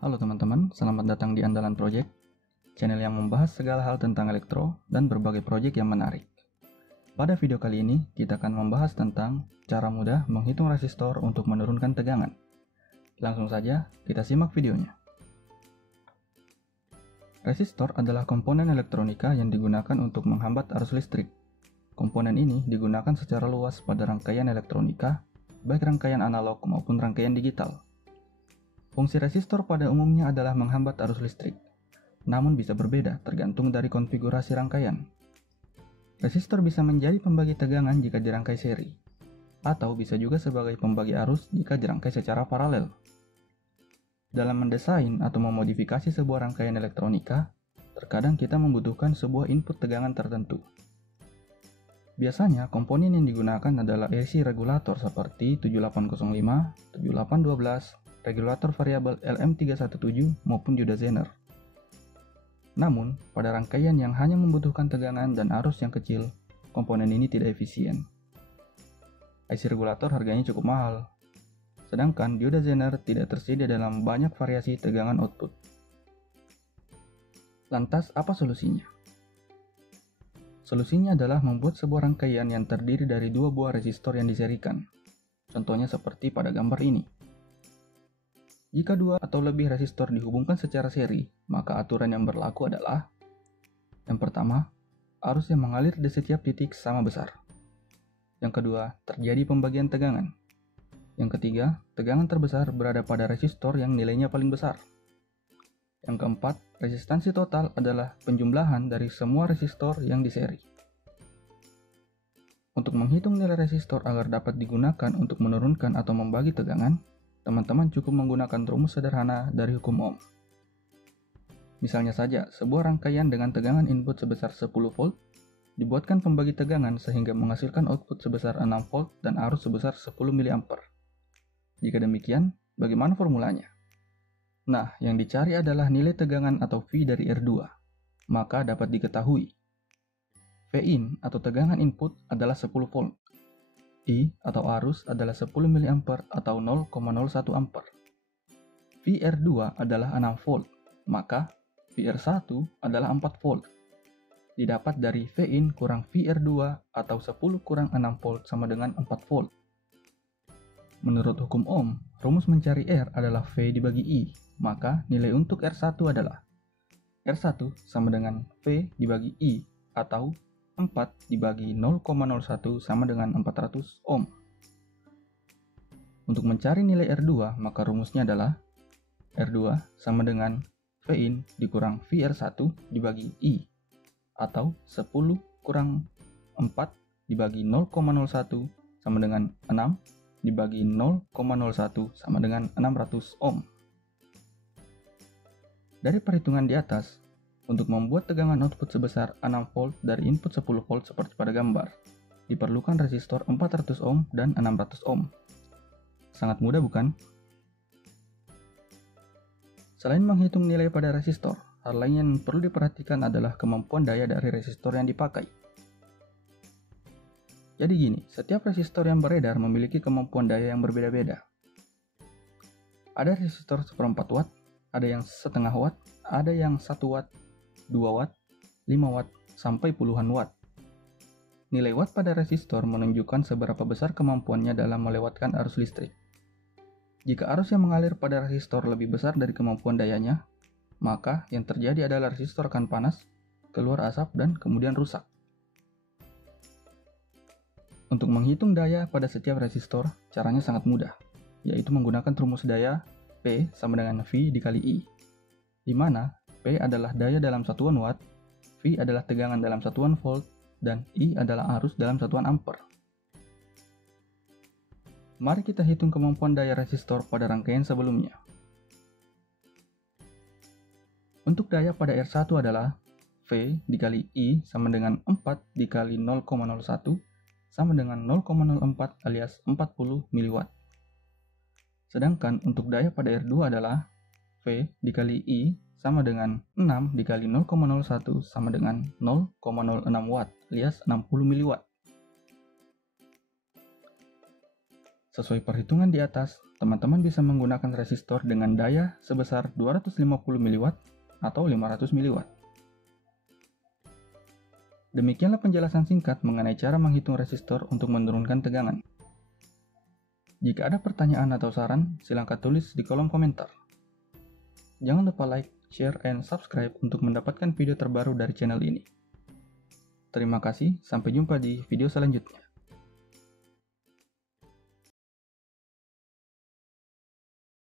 Halo teman-teman, selamat datang di Andalan Project, channel yang membahas segala hal tentang elektro dan berbagai proyek yang menarik. Pada video kali ini, kita akan membahas tentang cara mudah menghitung resistor untuk menurunkan tegangan. Langsung saja, kita simak videonya. Resistor adalah komponen elektronika yang digunakan untuk menghambat arus listrik. Komponen ini digunakan secara luas pada rangkaian elektronika, baik rangkaian analog maupun rangkaian digital. Fungsi resistor pada umumnya adalah menghambat arus listrik, namun bisa berbeda tergantung dari konfigurasi rangkaian. Resistor bisa menjadi pembagi tegangan jika dirangkai seri, atau bisa juga sebagai pembagi arus jika dirangkai secara paralel. Dalam mendesain atau memodifikasi sebuah rangkaian elektronika, terkadang kita membutuhkan sebuah input tegangan tertentu. Biasanya, komponen yang digunakan adalah AC regulator seperti 7805, 7812, regulator variabel LM317 maupun Juda-Zener. Namun, pada rangkaian yang hanya membutuhkan tegangan dan arus yang kecil, komponen ini tidak efisien. IC regulator harganya cukup mahal, sedangkan Juda-Zener tidak tersedia dalam banyak variasi tegangan output. Lantas, apa solusinya? Solusinya adalah membuat sebuah rangkaian yang terdiri dari dua buah resistor yang diserikan. Contohnya seperti pada gambar ini. Jika dua atau lebih resistor dihubungkan secara seri, maka aturan yang berlaku adalah: yang pertama, arus yang mengalir di setiap titik sama besar. Yang kedua, terjadi pembagian tegangan. Yang ketiga, tegangan terbesar berada pada resistor yang nilainya paling besar. Yang keempat, resistansi total adalah penjumlahan dari semua resistor yang diseri. Untuk menghitung nilai resistor agar dapat digunakan untuk menurunkan atau membagi tegangan, teman-teman cukup menggunakan rumus sederhana dari hukum Ohm. Misalnya saja, sebuah rangkaian dengan tegangan input sebesar 10 volt dibuatkan pembagi tegangan sehingga menghasilkan output sebesar 6 volt dan arus sebesar 10 mA. Jika demikian, bagaimana formulanya? Nah, yang dicari adalah nilai tegangan atau V dari R2. Maka dapat diketahui Vin atau tegangan input adalah 10 volt. I atau arus adalah 10 mA atau 0,01 ampere. VR2 adalah 6 volt, maka VR1 adalah 4 volt. Didapat dari Vin kurang VR2 atau 10 kurang 6 volt sama dengan 4 volt. Menurut hukum Ohm, rumus mencari R adalah V dibagi I, maka nilai untuk R1 adalah R1 sama dengan V dibagi I atau 4 dibagi 0,01 sama dengan 400 ohm. Untuk mencari nilai R2, maka rumusnya adalah R2 sama dengan Vin dikurang VR1 dibagi I, atau 10 kurang 4 dibagi 0,01 sama dengan 6 dibagi 0,01 sama dengan 600 ohm. Dari perhitungan di atas, untuk membuat tegangan output sebesar 6 volt dari input 10 volt seperti pada gambar, diperlukan resistor 400 ohm dan 600 ohm. Sangat mudah bukan? Selain menghitung nilai pada resistor, hal lain yang perlu diperhatikan adalah kemampuan daya dari resistor yang dipakai. Jadi gini, setiap resistor yang beredar memiliki kemampuan daya yang berbeda-beda. Ada resistor 1/4 watt, ada yang setengah watt, ada yang 1 watt, 2 watt, 5 watt, sampai puluhan watt. Nilai watt pada resistor menunjukkan seberapa besar kemampuannya dalam melewatkan arus listrik. Jika arus yang mengalir pada resistor lebih besar dari kemampuan dayanya, maka yang terjadi adalah resistor akan panas, keluar asap, dan kemudian rusak. Untuk menghitung daya pada setiap resistor, caranya sangat mudah, yaitu menggunakan rumus daya P sama dengan V dikali I, di mana P adalah daya dalam satuan watt, V adalah tegangan dalam satuan volt, dan I adalah arus dalam satuan ampere. Mari kita hitung kemampuan daya resistor pada rangkaian sebelumnya. Untuk daya pada R1 adalah V dikali I sama dengan 4 dikali 0,01 sama dengan 0,04 alias 40 mW. Sedangkan untuk daya pada R2 adalah V dikali I sama dengan 6 dikali 0,01 sama dengan 0,06 watt alias 60 mW. Sesuai perhitungan di atas, teman-teman bisa menggunakan resistor dengan daya sebesar 250 mW atau 500 mW. Demikianlah penjelasan singkat mengenai cara menghitung resistor untuk menurunkan tegangan. Jika ada pertanyaan atau saran, silakan tulis di kolom komentar. Jangan lupa like, share, and subscribe untuk mendapatkan video terbaru dari channel ini. Terima kasih, sampai jumpa di video selanjutnya.